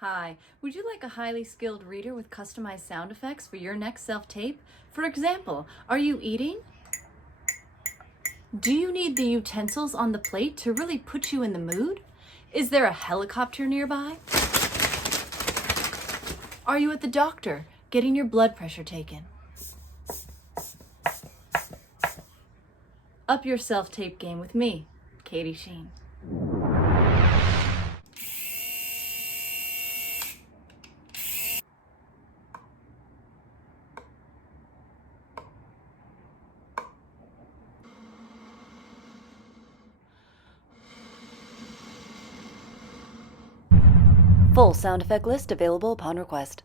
Hi, would you like a highly skilled reader with customized sound effects for your next self-tape? For example, are you eating? Do you need the utensils on the plate to really put you in the mood? Is there a helicopter nearby? Are you at the doctor getting your blood pressure taken? Up your self-tape game with me, Katie Sheen. Full sound effect list available upon request.